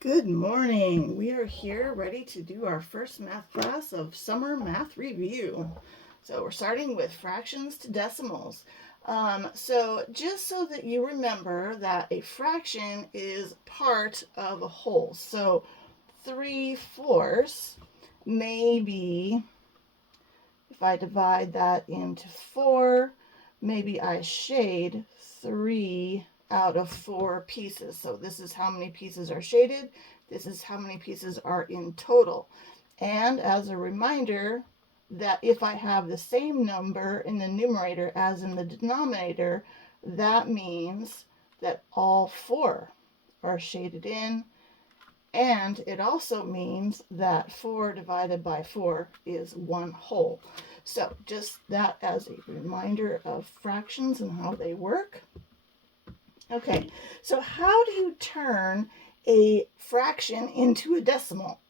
Good morning. We are here ready to do our first math class of summer math review. So we're starting with fractions to decimals. So just so that you remember that a fraction is part of a whole. So 3/4 maybe if I divide that into 4, maybe I shade 3 out of 4 pieces. So this is how many pieces are shaded. This is how many pieces are in total. And as a reminder, that if I have the same number in the numerator as in the denominator, that means that all 4 are shaded in. And it also means that 4 divided by 4 is 1 whole. So just that as a reminder of fractions and how they work. Okay, so how do you turn a fraction into a decimal?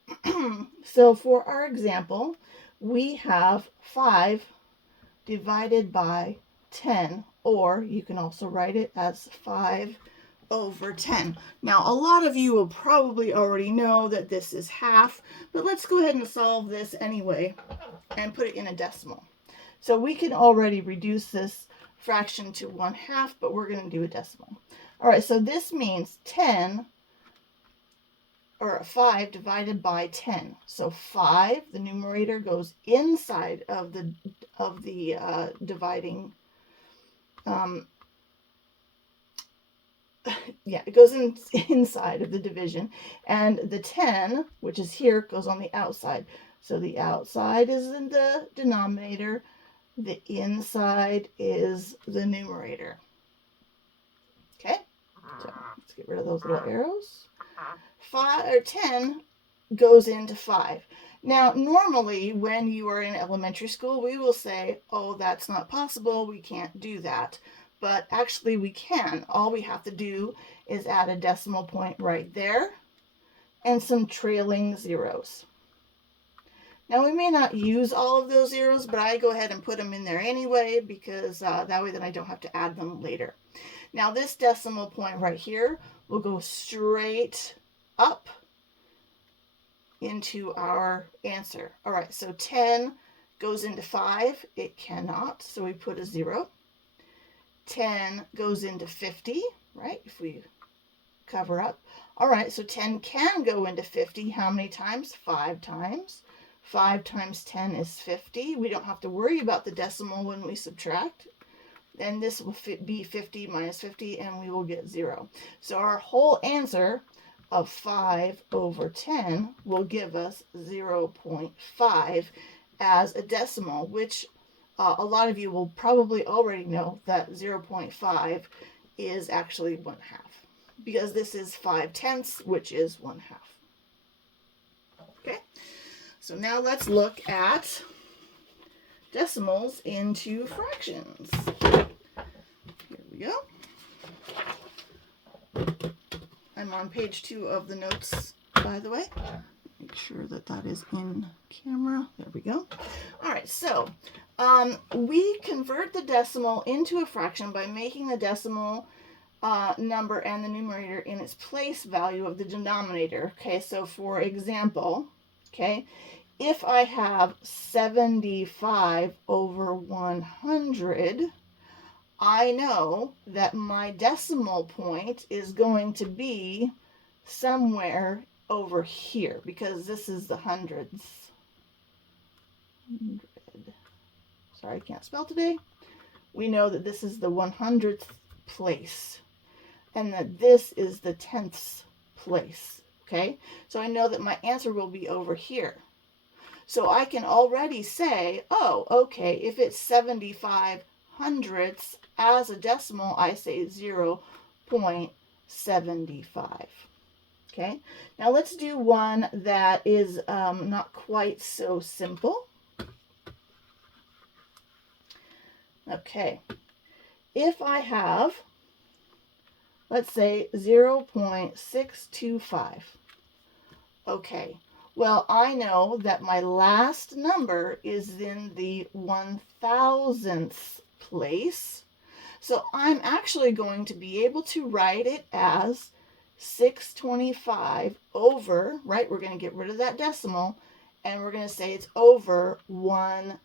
So for our example, we have 5 divided by 10, or you can also write it as 5 over 10. Now, a lot of you will probably already know that this is half, but let's go ahead and solve this anyway and put it in a decimal. So we can already reduce this fraction to 1/2, but we're going to do a decimal. All right, so this means 10 or 5 divided by 10. So 5, the numerator goes inside of the dividing yeah, it goes inside of the division, and the 10, which is here, goes on the outside. So the outside is in the denominator, the inside is the numerator. Okay, so let's get rid of those little arrows. 10 goes into 5. Now, normally when you are in elementary school, we will say, oh, that's not possible, we can't do that. But actually we can. All we have to do is add a decimal point right there and some trailing zeros. Now we may not use all of those zeros, but I go ahead and put them in there anyway because that way then I don't have to add them later. Now this decimal point right here will go straight up into our answer. All right, so 10 goes into 5. It cannot, so we put a 0. 10 goes into 50, right, if we cover up. All right, so 10 can go into 50. How many times? 5 times. 5 times 10 is 50. We don't have to worry about the decimal when we subtract. Then this will be 50 minus 50, and we will get 0. So our whole answer of 5 over 10 will give us 0.5 as a decimal, which a lot of you will probably already know that 0.5 is actually 1/2, because this is 5/10, which is 1/2. Okay, so now let's look at decimals into fractions. Here we go. I'm on page 2 of the notes, by the way. Make sure that that is in camera. There we go. All right, so we convert the decimal into a fraction by making the decimal number and the numerator in its place value of the denominator. Okay, so for example, okay, if I have 75 over 100, I know that my decimal point is going to be somewhere over here because this is the hundreds. 100. Sorry, I can't spell today. We know that this is the 100th place and that this is the 10th place. Okay, so I know that my answer will be over here. So I can already say, oh, okay, if it's 75 hundredths as a decimal, I say 0.75. Okay, now let's do one that is not quite so simple. Okay, if I have, let's say 0.625. Okay, well, I know that my last number is in the 1,000th place. So I'm actually going to be able to write it as 625 over, right? We're going to get rid of that decimal, and we're going to say it's over 1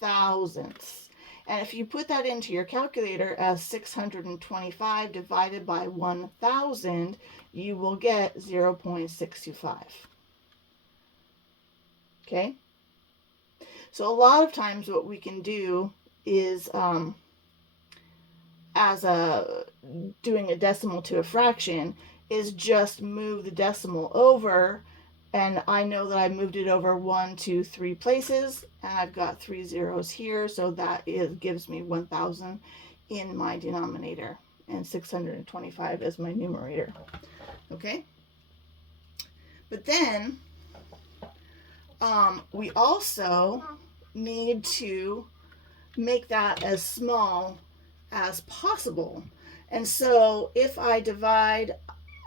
thousandths. And if you put that into your calculator as 625 divided by 1,000, you will get 0.625. Okay? So a lot of times what we can do is, doing a decimal to a fraction, is just move the decimal over, and I know that I moved it over 1, 2, 3 places, and I've got 3 zeros here, so that gives me 1,000 in my denominator and 625 as my numerator. Okay? But then we also need to make that as small as possible. And so if I divide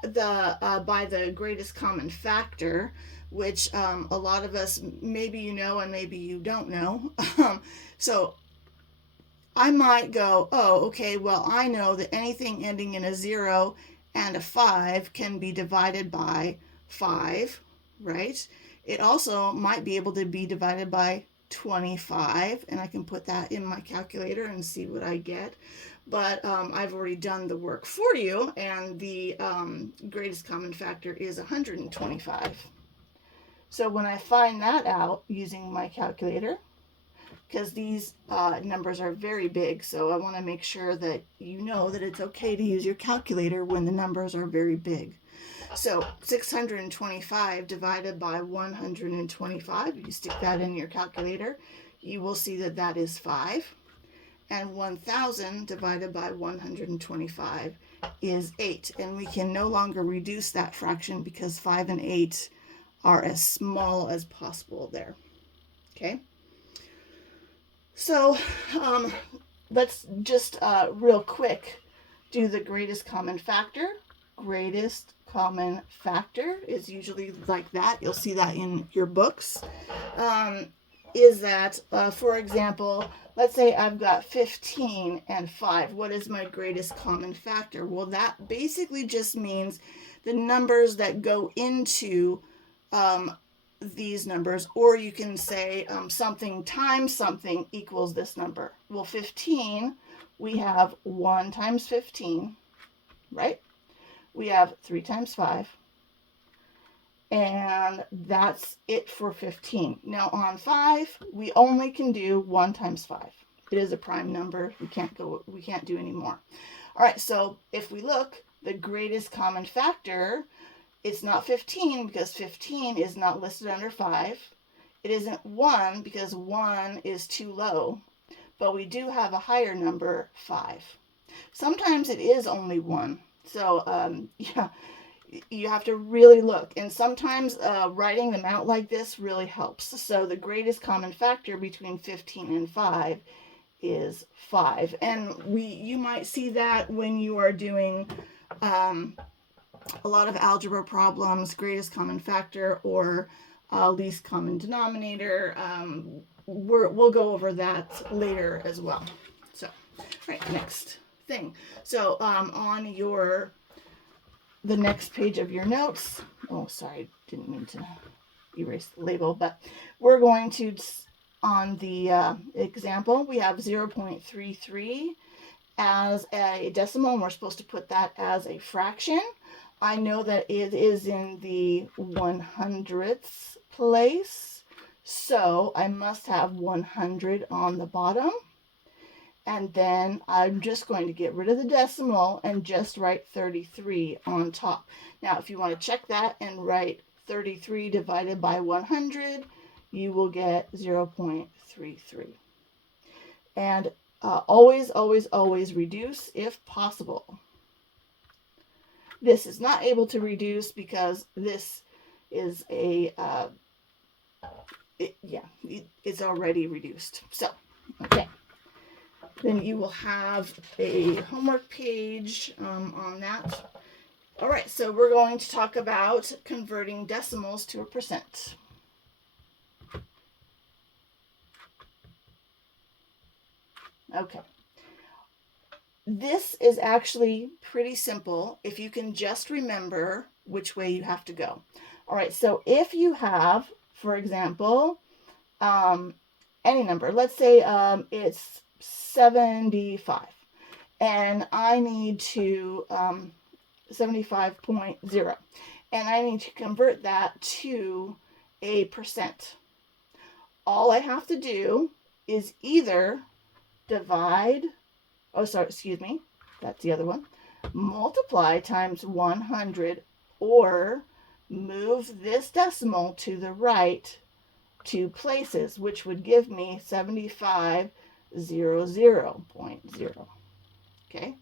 by the greatest common factor, which a lot of us, maybe you know and maybe you don't know, so I might go, oh, okay, well, I know that anything ending in a 0 and a 5 can be divided by 5, right? It also might be able to be divided by 25, and I can put that in my calculator and see what I get. But I've already done the work for you, and the greatest common factor is 125. So when I find that out using my calculator, because these numbers are very big, so I want to make sure that you know that it's okay to use your calculator when the numbers are very big. So 625 divided by 125, you stick that in your calculator, you will see that that is 5. And 1,000 divided by 125 is 8. And we can no longer reduce that fraction because 5 and 8 are as small as possible there. Okay? So let's just real quick do the greatest common factor. Greatest common factor is usually like that. You'll see that in your books. Is that, for example, let's say I've got 15 and 5. What is my greatest common factor? Well, that basically just means the numbers that go into these numbers, or you can say something times something equals this number. Well, 15, we have 1 times 15, right? We have 3 times 5. And that's it for 15. Now on 5, we only can do 1 times 5. It is a prime number. We can't do any more. All right, so if we look, the greatest common factor, it's not 15 because 15 is not listed under 5. It isn't 1 because 1 is too low, but we do have a higher number, 5. Sometimes it is only 1. So yeah, you have to really look, and sometimes writing them out like this really helps. So the greatest common factor between 15 and 5 is 5, and you might see that when you are doing a lot of algebra problems, greatest common factor or least common denominator. We'll go over that later as well. So, all right, next thing. So on the next page of your notes, oh, sorry, didn't mean to erase the label, but we're going to, on the example, we have 0.33 as a decimal, and we're supposed to put that as a fraction. I know that it is in the 100ths place, so I must have 100 on the bottom. And then I'm just going to get rid of the decimal and just write 33 on top. Now, if you want to check that and write 33 divided by 100, you will get 0.33. And always, always, always reduce if possible. This is not able to reduce because this is it's already reduced. So, okay. Then you will have a homework page on that. All right, so we're going to talk about converting decimals to a percent. Okay. this is actually pretty simple if you can just remember which way you have to go. All right, so if you have, for example, any number, let's say it's 75, and I need to 75.0, and I need to convert that to a percent. All I have to do is either divide, oh, sorry, excuse me, that's the other one, multiply times 100, or move this decimal to the right 2 places, which would give me 7500.0, okay,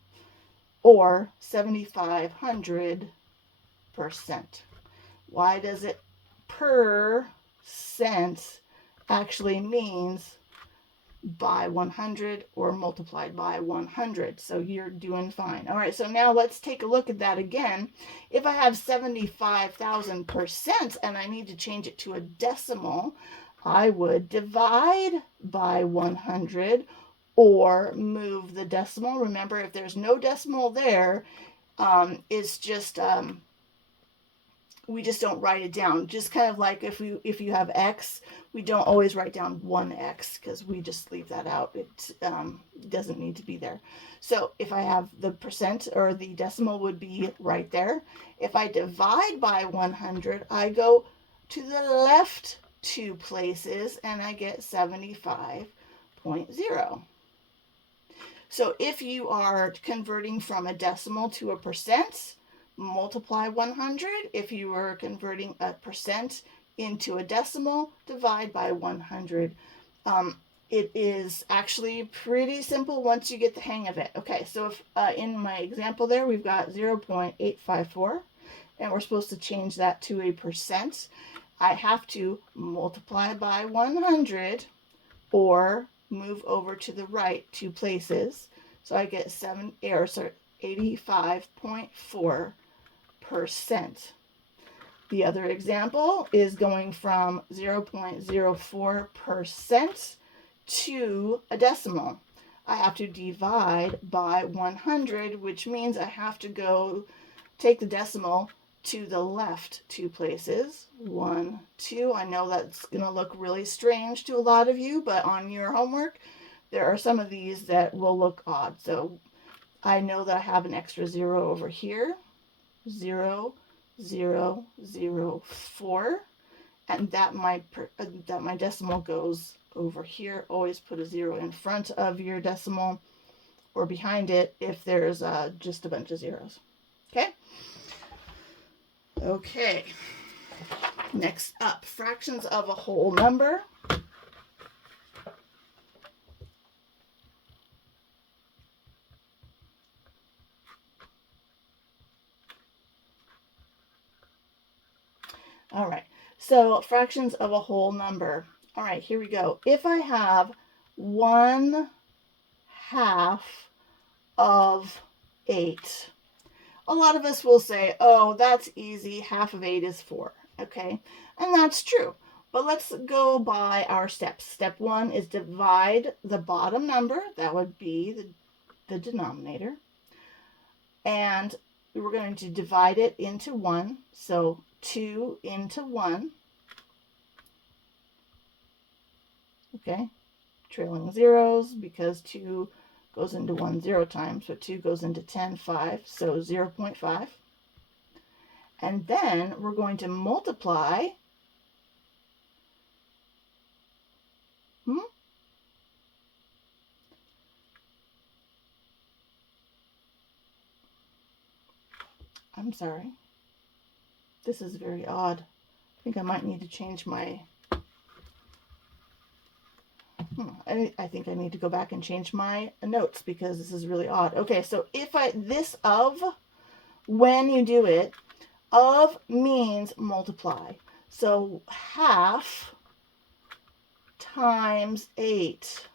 or 7500%. Why does it percent actually means by 100 or multiplied by 100. So you're doing fine. All right, so now let's take a look at that again. If I have 75,000% and I need to change it to a decimal, I would divide by 100 or move the decimal. Remember, if there's no decimal there, it's just we just don't write it down. Just kind of like if you have X, we don't always write down 1X because we just leave that out. It doesn't need to be there. So if I have the percent, or the decimal would be right there. If I divide by 100, I go to the left 2 places and I get 75.0. So if you are converting from a decimal to a percent, multiply 100. If you were converting a percent into a decimal, divide by 100. It is actually pretty simple once you get the hang of it. Okay, so if in my example there, we've got 0.854, and we're supposed to change that to a percent. I have to multiply by 100 or move over to the right 2 places. So I get 85.4%. The other example is going from 0.04% to a decimal. I have to divide by 100, which means I have to go take the decimal to the left 2 places. 1, 2. I know that's going to look really strange to a lot of you, but on your homework, there are some of these that will look odd. So I know that I have an extra 0 over here. 0, 0, 0, 4, and that my decimal goes over here. Always put a 0 in front of your decimal or behind it if there's just a bunch of zeros. Okay? Okay. Next up, fractions of a whole number. All right, so fractions of a whole number. All right, here we go. If I have 1/2 of 8, a lot of us will say, oh, that's easy, half of 8 is 4, okay? And that's true, but let's go by our steps. Step 1 is divide the bottom number, that would be the denominator, and we're going to divide it into 1, so 2 into 1, okay, trailing zeros because 2 goes into 1 0 times, so 2 goes into 10, 5, so 0.5. And then we're going to multiply I'm sorry. This is very odd. I think I might need to change my I think I need to go back and change my notes because this is really odd. Okay, so if this of, when you do it, of means multiply. So 1/2 times 8.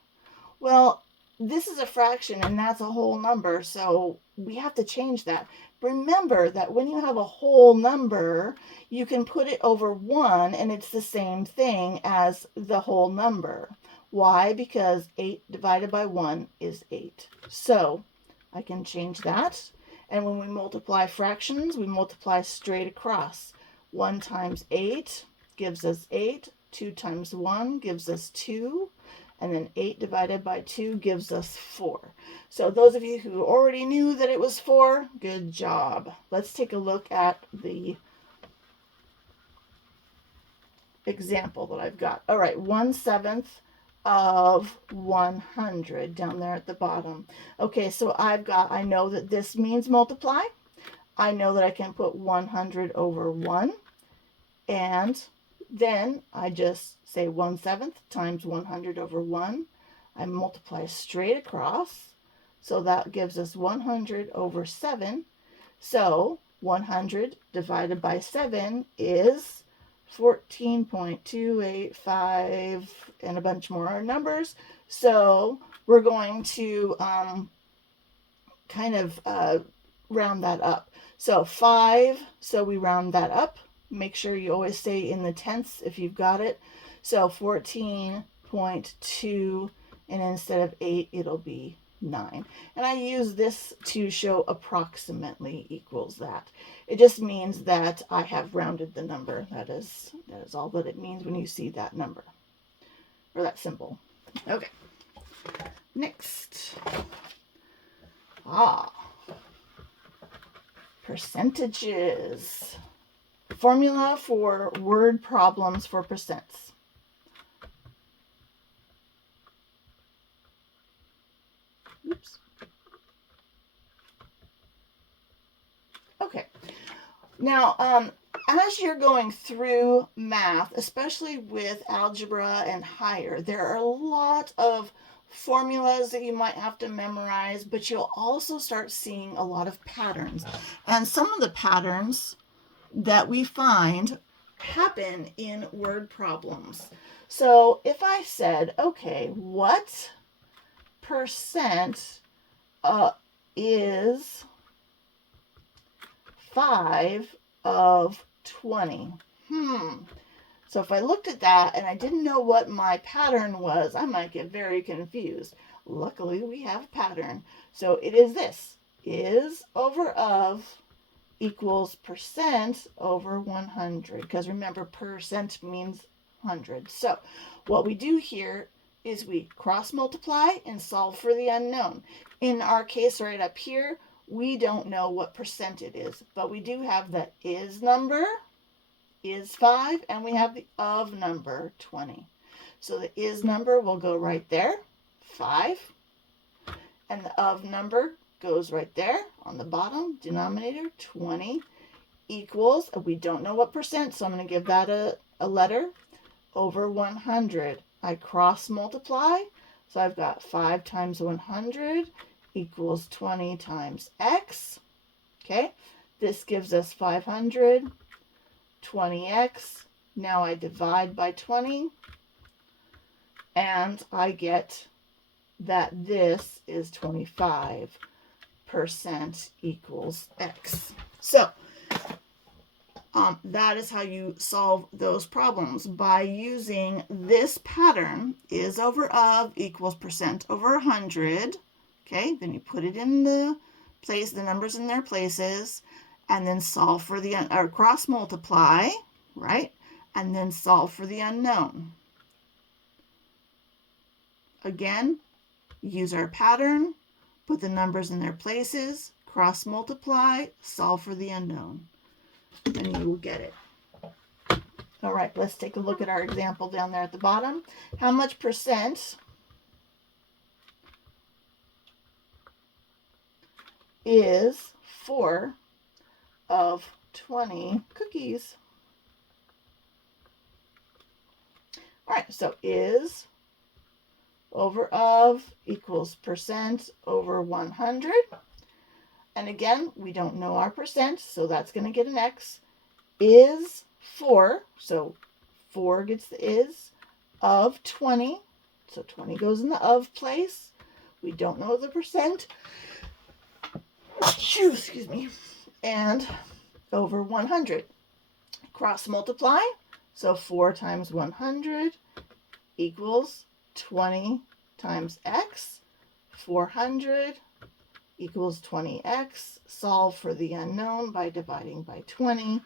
Well, this is a fraction and that's a whole number, so we have to change that. Remember that when you have a whole number, you can put it over 1 and it's the same thing as the whole number. Why? Because 8 divided by 1 is 8. So I can change that. And when we multiply fractions, we multiply straight across. 1 times 8 gives us 8. 2 times 1 gives us 2. And then 8 divided by 2 gives us 4. So those of you who already knew that it was 4, good job. Let's take a look at the example that I've got. All right, 1/7 of 100 down there at the bottom. Okay, so I know that this means multiply. I know that I can put 100 over 1, and then I just say 1/7 times 100 over 1. I multiply straight across, so that gives us 100 over 7. So 100 divided by 7 is 14.285 and a bunch more numbers. So we're going to kind of round that up. So 5, so we round that up. Make sure you always stay in the tenths if you've got it. So 14.2, and instead of 8, it'll be 9. And I use this to show approximately equals that. It just means that I have rounded the number. That is all that it means when you see that number or that symbol. Okay. Next. Percentages. Formula for word problems for percents. Oops. Okay. Now, as you're going through math, especially with algebra and higher, there are a lot of formulas that you might have to memorize, but you'll also start seeing a lot of patterns. And some of the patterns that we find happen in word problems. So if I said, okay, what percent is 5 of 20? So if I looked at that and I didn't know what my pattern was, I might get very confused. Luckily, we have a pattern. So it is this. Is over of equals percent over 100. Because remember, percent means 100. So what we do here is we cross multiply and solve for the unknown. In our case right up here, we don't know what percent it is, but we do have the is number, is 5, and we have the of number, 20. So the is number will go right there, 5, and the of number goes right there on the bottom, denominator, 20, equals, we don't know what percent, so I'm going to give that a letter, over 100. I cross multiply, so I've got 5 times 100 equals 20 times x. Okay, this gives us 500, 20x. Now I divide by 20, and I get that this is 25% equals x. So that is how you solve those problems, by using this pattern, is over of equals percent over 100. Okay, then you put it in the place, the numbers in their places, and then solve for the, or cross multiply, right? And then solve for the unknown. Again, use our pattern, put the numbers in their places, cross multiply, solve for the unknown, and you will get it. All right, let's take a look at our example down there at the bottom. How much percent is 4 of 20 cookies? All right, so is over of equals percent over 100. And again, we don't know our percent, so that's going to get an X. Is 4, so 4 gets the is, of 20. So 20 goes in the of place. We don't know the percent. Excuse me. And over 100. Cross multiply. So 4 times 100 equals 20 times x. 400 equals 20x. Solve for the unknown by dividing by 20.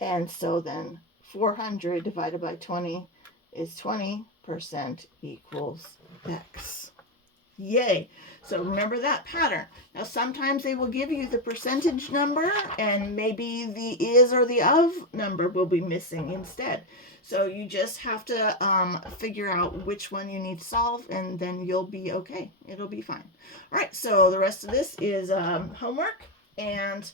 And so then 400 divided by 20 is 20% equals x. Yay. So remember that pattern. Now sometimes they will give you the percentage number and maybe the is or the of number will be missing instead. So you just have to figure out which one you need to solve and then you'll be okay. It'll be fine. All right, so the rest of this is homework, and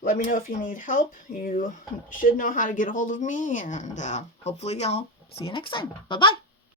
let me know if you need help. You should know how to get a hold of me, and hopefully I'll see you next time. Bye-bye.